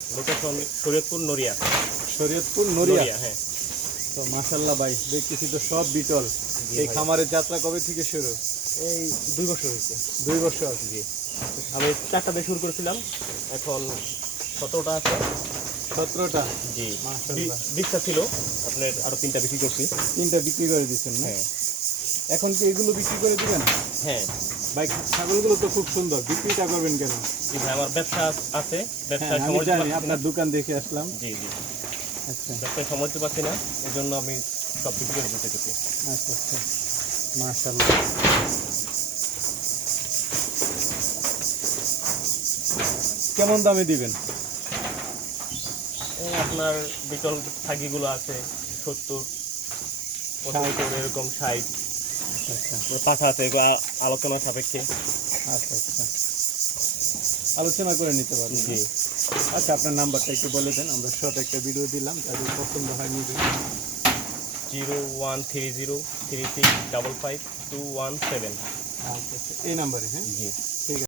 Location Shariatpur নড়িয়া। শরীয়তপুর নড়িয়া। হ্যাঁ। তো মাশাআল্লাহ ভাই, দেখতেছি তো সব বিটল। এই খামারের যাত্রা কবে থেকে শুরু? এই 2 বছর হয়েছে। 2 বছর। জি, আমি 4টা দিয়ে শুরু করেছিলাম, এখন 17টা আছে। 17টা। জি, মাশাআল্লাহ। 20টা ছিল, আপনার আরো 3টা বিক্রি করছি। 3টা বিক্রি করে দিচ্ছেন না? হ্যাঁ এখন কি এগুলো বিক্রি করে দিবেন? হ্যাঁ। ভাই ছাগলগুলো তো খুব সুন্দর, বিক্রিটা করবেন কেন? জি ভাই, আমার ব্যবসা আছে, ব্যবসায় হ্যাঁ, আমি সময় দিতে জানি, পারছি না। আপনার দোকান দেখে আসলাম। জি জি, আচ্ছা ব্যবসায় সময় দিতে পারছি না, এই জন্য আমি সব বিক্রি করে দিতে চাইছি। আচ্ছা আচ্ছা, মাশাআল্লাহ। কেমন দামে দিবেন? এই আপনার বিটল ছাগিগুলো আছে 70, 75, এরকম 60। আচ্ছা পাঠা আছে, এগুলো আলোচনা সাপেক্ষে। আচ্ছা আচ্ছা, আলোচনা করে নিতে পারবেন। জি, আচ্ছা, আপনার নাম্বারটা একটু বলে দেন, আমরা শর্ট একটা ভিডিও দিলাম, যাদের পছন্দ হয় নিবে। 013036555217। আচ্ছা আচ্ছা, এই নাম্বারে। হ্যাঁ, জি। ঠিক আছে।